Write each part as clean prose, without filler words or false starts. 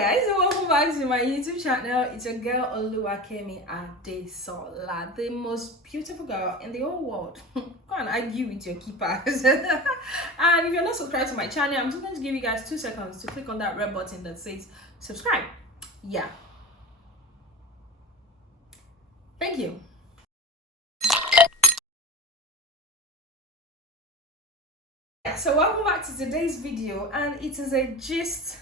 Guys, and welcome back to my YouTube channel. It's your girl Oluwakemi Adesola, the most beautiful girl in the whole world. Go and argue with your keepers. And if you're not subscribed to my channel, I'm just going to give you guys 2 seconds to click on that red button that says subscribe. Yeah. Thank you. So welcome back to today's video, and it is a gist.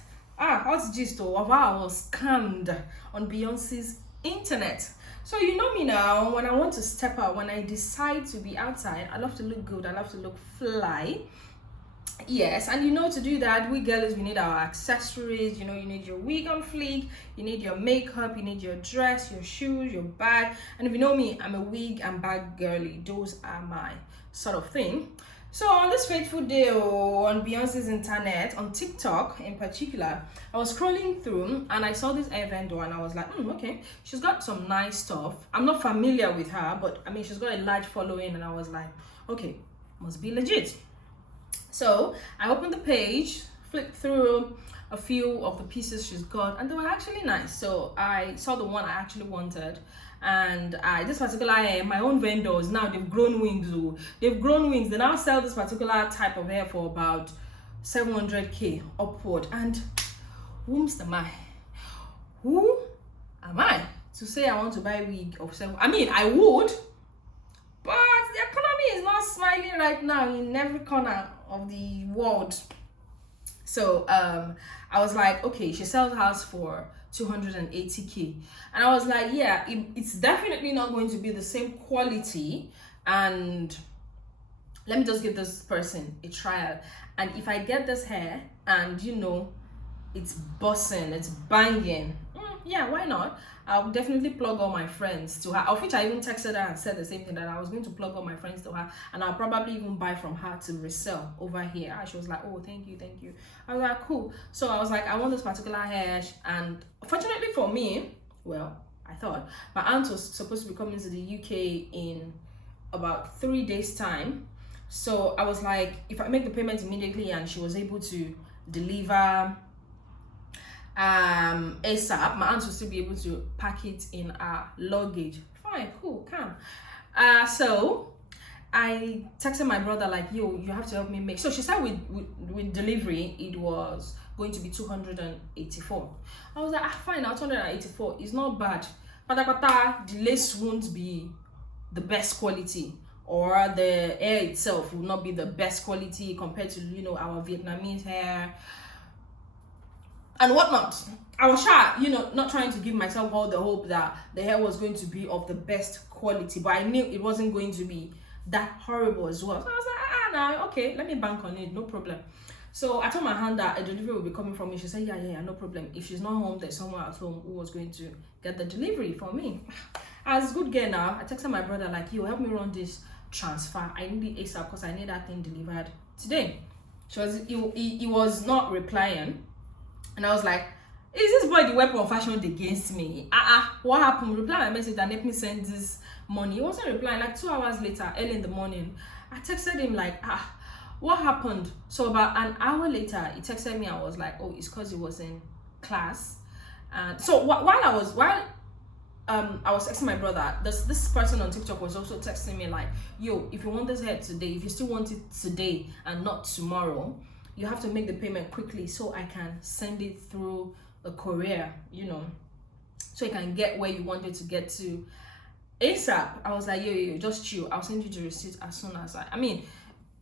What's gist of how I was scammed on Beyonce's internet. So you know me now, when I want to step out, when I decide to be outside, I love to look good, I love to look fly. Yes, and you know, to do that, we girls, we need our accessories. You know, you need your wig on fleek, you need your makeup, you need your dress, your shoes, your bag. And if you know me, I'm a wig and bag girly. Those are my sort of thing. So on this fateful day on Beyonce's internet, on TikTok in particular, I was scrolling through and I saw this hair vendor and I was like, okay, she's got some nice stuff. I'm not familiar with her, but I mean, she's got a large following, and I was like, okay, must be legit. So I opened the page, flipped through a few of the pieces she's got, and they were actually nice. So I saw the one I actually wanted, and this particular hair, my own vendors now, they've grown wings. They've grown wings. They now sell this particular type of hair for about 700k upward. And whom am I? Who am I to say I want to buy a wig of 7? I mean, I would, but the economy is not smiling right now in every corner of the world. So I was like, okay, she sells house for 280k, and I was like, yeah, it's definitely not going to be the same quality, and let me just give this person a trial. And if I get this hair and you know it's bussing, it's banging, yeah, why not? I'll definitely plug all my friends to her, of which I even texted her and said the same thing, that I was going to plug all my friends to her, and I'll probably even buy from her to resell over here. And she was like, oh, thank you. I was like, cool. So I was like, I want this particular hair, and fortunately for me, well, I thought my aunt was supposed to be coming to the UK in about 3 days time. So I was like, if I make the payment immediately and she was able to deliver ASAP, my aunt will still be able to pack it in our luggage. Fine, cool, calm. So I texted my brother like, yo, you have to help me make. So she said with delivery it was going to be 284. I was like, fine, now 284 is not bad. The lace won't be the best quality, or the hair itself will not be the best quality compared to, you know, our Vietnamese hair and whatnot. I was shy, you know, not trying to give myself all the hope that the hair was going to be of the best quality, but I knew it wasn't going to be that horrible as well. So I was like, nah, okay, let me bank on it, no problem. So I told my aunt that a delivery will be coming from me. She said, yeah, no problem. If she's not home, there's someone at home who was going to get the delivery for me. As good girl now, I texted my brother like, yo, help me run this transfer. I need it ASAP because I need that thing delivered today. He was not replying. And I was like, is this boy the weapon fashioned against me? What happened? Reply my message and let me send this money. He wasn't replying. Like 2 hours later, early in the morning, I texted him like, what happened? So about an hour later, he texted me. I was like, oh, it's because he was in class. And so while I was texting my brother, this person on TikTok was also texting me like, yo, if you want this hair today, if you still want it today and not tomorrow, you have to make the payment quickly so I can send it through a courier, you know, so you can get where you want it to get to ASAP. I was like, yo, just chill. I'll send you the receipt as soon as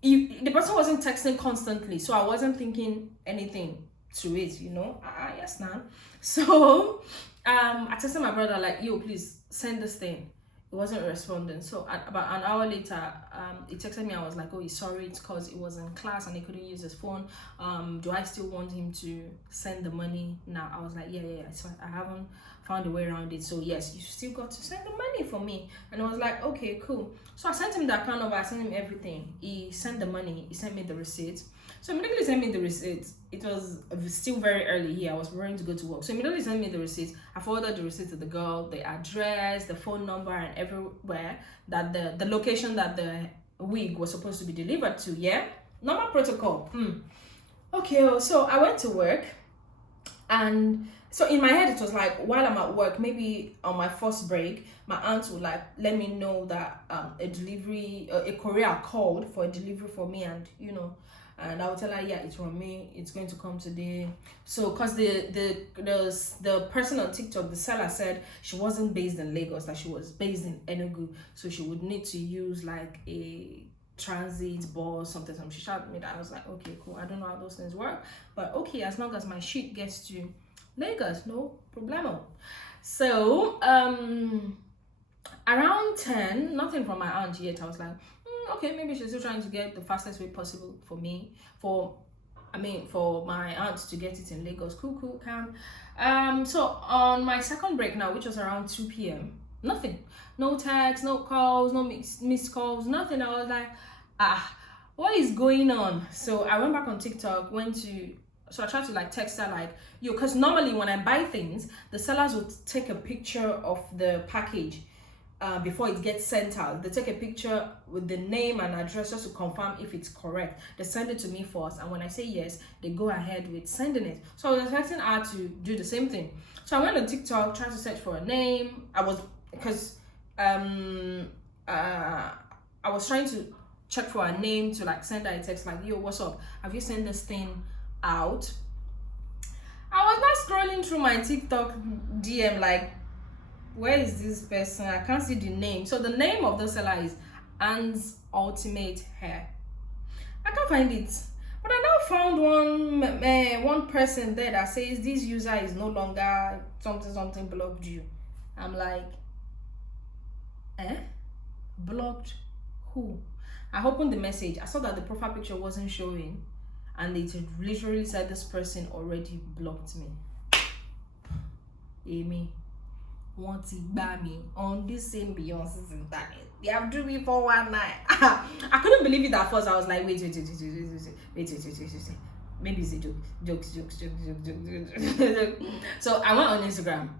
the person wasn't texting constantly, so I wasn't thinking anything to it, you know. Yes, now. So I texted my brother like, yo, please send this thing. He wasn't responding. So about an hour later, he texted me. I was like, oh, he's sorry, it's because he was in class and he couldn't use his phone. Do I still want him to send the money now? I was like, yeah, it's fine. I haven't found a way around it, so yes, you still got to send the money for me. And I was like, okay, cool. So I sent him the account number, I sent him everything. He sent the money, he sent me the receipt. So immediately sent me the receipt. It was still very early here. I was preparing to go to work. So immediately sent me the receipt. I forwarded the receipt to the girl, the address, the phone number, and everywhere that the location that the wig was supposed to be delivered to. Yeah, normal protocol. Okay, so I went to work. And so in my head it was like, while I'm at work, maybe on my first break, my aunt would like let me know that a delivery, a courier called for a delivery for me, and and I would tell her, yeah, it's from me, it's going to come today. So because the person on TikTok, the seller, said she wasn't based in Lagos, that she was based in Enugu, so she would need to use like a transit bus, something. She shouted me that. I was like, okay, cool. I don't know how those things work, but okay, as long as my shit gets to Lagos, no problemo. So around 10, nothing from my aunt yet. I was like, okay, maybe she's still trying to get the fastest way possible for me, for my aunt to get it in Lagos. Cool, calm. So on my second break now, which was around 2 p.m, nothing. No texts, no calls, no missed calls, nothing. I was like, what is going on? So I went back on TikTok, so I tried to like text her like, yo, because normally when I buy things, the sellers would take a picture of the package before it gets sent out. They take a picture with the name and address just to confirm if it's correct. They send it to me first, and when I say yes, they go ahead with sending it. So I was expecting her to do the same thing. So I went on TikTok, tried to search for a name. I was trying to check for a name to like send her a text like, yo, what's up? Have you sent this thing out? I was not scrolling through my TikTok DM like, where is this person? I can't see the name. So the name of the seller is Anne's Ultimate Hair. I can't find it, but I now found one person there that says this user is no longer something blocked you. I'm like, blocked who? I opened the message. I saw that the profile picture wasn't showing, and it literally said this person already blocked me. Amy, want to buy me on this same Beyonce's internet. They have do me for one night. I couldn't believe it at first. I was like, wait. Maybe it's a joke. Jokes. So I went on Instagram.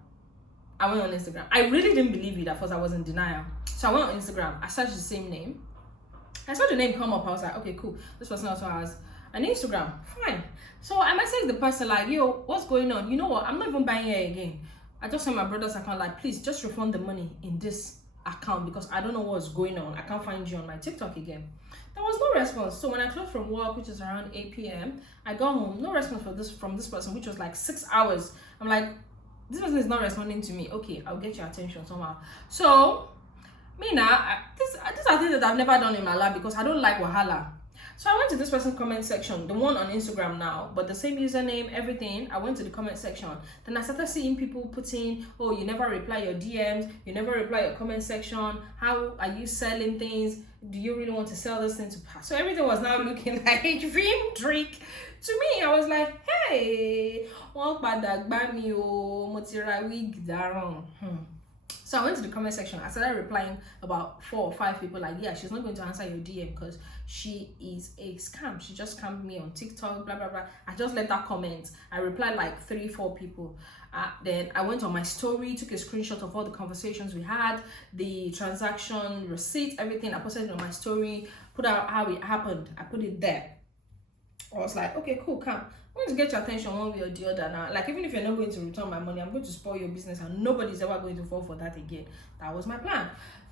I really didn't believe it at first. I was in denial. So I went on Instagram. I searched the same name. I saw the name come up. I was like, okay, cool. This person also has an Instagram. Fine. So I messaged the person like, yo, what's going on? You know what? I'm not even buying here again. I just sent my brother's account like, please just refund the money in this account because I don't know what's going on. I can't find you on my TikTok again. There was no response. So when I closed from work, which is around 8 p.m, I got home. No response from this person, which was like 6 hours. I'm like, this person is not responding to me. Okay, I'll get your attention somehow. So me now, these are things that I've never done in my life because I don't like wahala. So I went to this person's comment section, the one on Instagram now, but the same username, everything. I went to the comment section. Then I started seeing people putting, oh, you never reply your DMs, you never reply your comment section. How are you selling things? Do you really want to sell this thing to pass? So everything was now looking like a dream trick to me. I was like, hey, one badak bami o motira wig daron. So I went to the comment section. I started replying about 4 or 5 people like, yeah, she's not going to answer your DM because she is a scam. She just scammed me on TikTok, blah, blah, blah. I just left that comment. I replied like 3 or 4 people. Then I went on my story, took a screenshot of all the conversations we had, the transaction receipt, everything. I posted it on my story, put out how it happened. I put it there. I was like, okay, cool, calm. I'm going to get your attention one way or the other now. Like, even if you're not going to return my money, I'm going to spoil your business and nobody's ever going to fall for that again. That was my plan.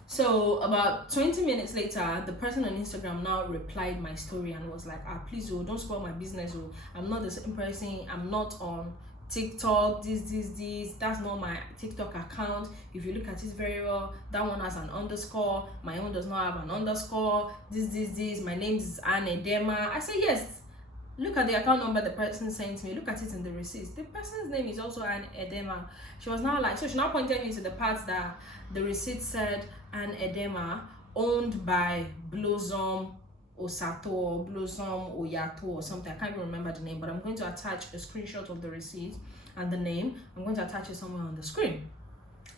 So about 20 minutes later, the person on Instagram now replied my story and was like, please, don't spoil my business. I'm not the same person. I'm not on TikTok, this. That's not my TikTok account. If you look at it very well, that one has an underscore. My own does not have an underscore. This. My name is Anne Edema. I said, yes. Look at the account number the person sent me. Look at it in the receipts. The person's name is also Anne Edema. She was now like, so she now pointed me to the parts that the receipt said Anne Edema, owned by Blossom Osato or Blossom Oyato or something. I can't even remember the name, but I'm going to attach a screenshot of the receipt and the name. I'm going to attach it somewhere on the screen.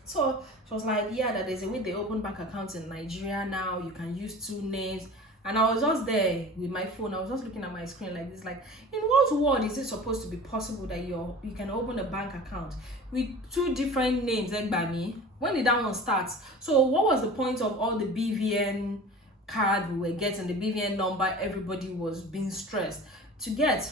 So she was like, yeah, that there's a way they open bank accounts in Nigeria now. You can use 2 names. And I was just there with my phone. I was just looking at my screen like this, like, in what world is it supposed to be possible that you can open a bank account with 2 different names, like by me? When did that one start? So what was the point of all the BVN card we were getting, the BVN number everybody was being stressed to get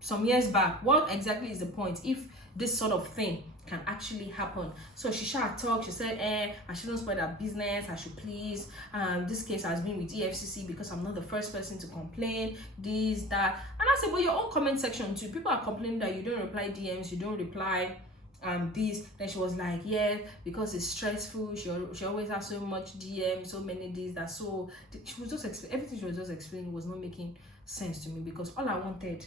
some years back? What exactly is the point if this sort of thing can actually happen. So she shall talk. She said, I shouldn't spoil that business. I should please. This case has been with EFCC because I'm not the first person to complain. This, that, and I said, but your own comment section too. People are complaining that you don't reply DMs, you don't reply this. Then she was like, yeah, because it's stressful. She always has so much DM, so many days that. So she was just everything she was just explaining was not making sense to me, because all I wanted,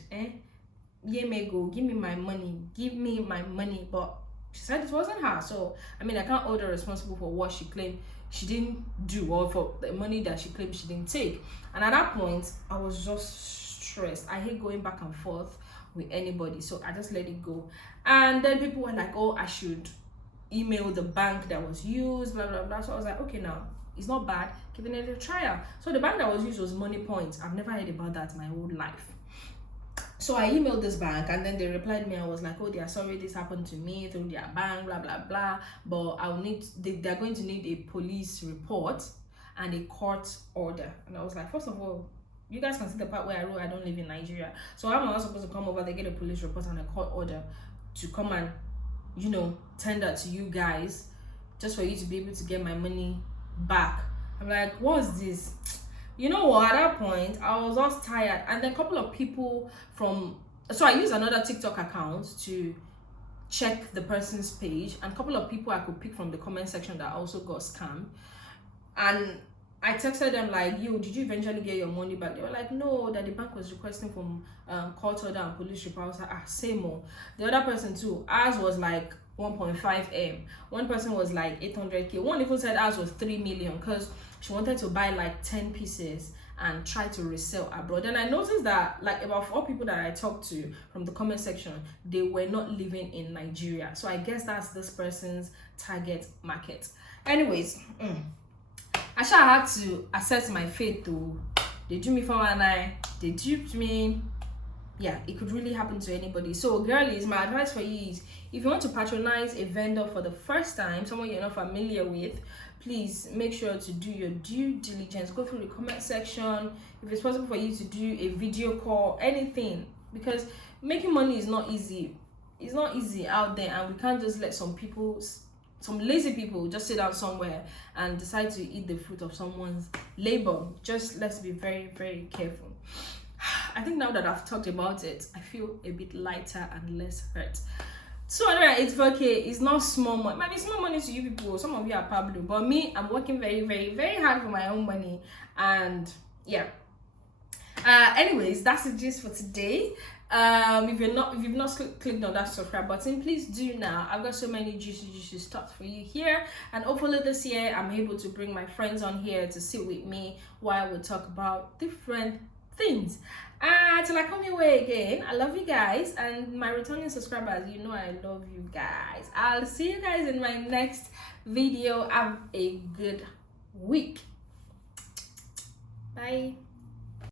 yeah, may go, give me my money, but she said it wasn't her. So I mean, I can't hold her responsible for what she claimed she didn't do, or for the money that she claimed she didn't take. And at that point, I was just stressed. I hate going back and forth with anybody, so I just let it go. And then people were like, oh, I should email the bank that was used, blah blah blah. So I was like, okay, now it's not bad, giving it a trial. So the bank that was used was Money Point. I've never heard about that my whole life. So I emailed this bank, and then they replied me. I was like, oh, they are sorry this happened to me through their bank, blah blah blah, but I'll need, they're going to need a police report and a court order. And I was like, first of all, you guys can see the part where I wrote I don't live in Nigeria, so how am I supposed to come over? They get a police report and a court order to come and, you know, tender to you guys just for you to be able to get my money back. I'm like, what's this? You know what, at that point I was just tired. And then a couple of people so I used another TikTok account to check the person's page, and a couple of people I could pick from the comment section that also got scammed. And I texted them like, yo, did you eventually get your money back? They were like, no, that the bank was requesting from court order and police report. I was like, same more. The other person too, ours was like 1.5M. One person was like 800K. One even said ours was 3 million because she wanted to buy like 10 pieces and try to resell abroad. And I noticed that like about 4 people that I talked to from the comment section, they were not living in Nigeria. So I guess that's this person's target market. Anyways, I sure had to assess my fate though. They drew me for one eye, they duped me. Yeah, it could really happen to anybody. So girlies, my advice for you is, if you want to patronize a vendor for the first time, someone you're not familiar with, please make sure to do your due diligence. Go through the comment section. If it's possible for you to do a video call, anything, because making money is not easy. It's not easy out there, and we can't just let some lazy people just sit down somewhere and decide to eat the fruit of someone's labor. Just let's be very, very careful. I think now that I've talked about it, I feel a bit lighter and less hurt. 284K is not small money. It might be small money to you people. Some of you are Pablo, but me, I'm working very, very, very hard for my own money. And yeah. Anyways, that's the gist for today. If you've not clicked on that subscribe button, please do now. I've got so many juicy stuff for you here, and hopefully this year I'm able to bring my friends on here to sit with me while we talk about different things. Till I come your way again, I love you guys, and my returning subscribers, you know I love you guys. I'll see you guys in my next video. Have a good week. Bye.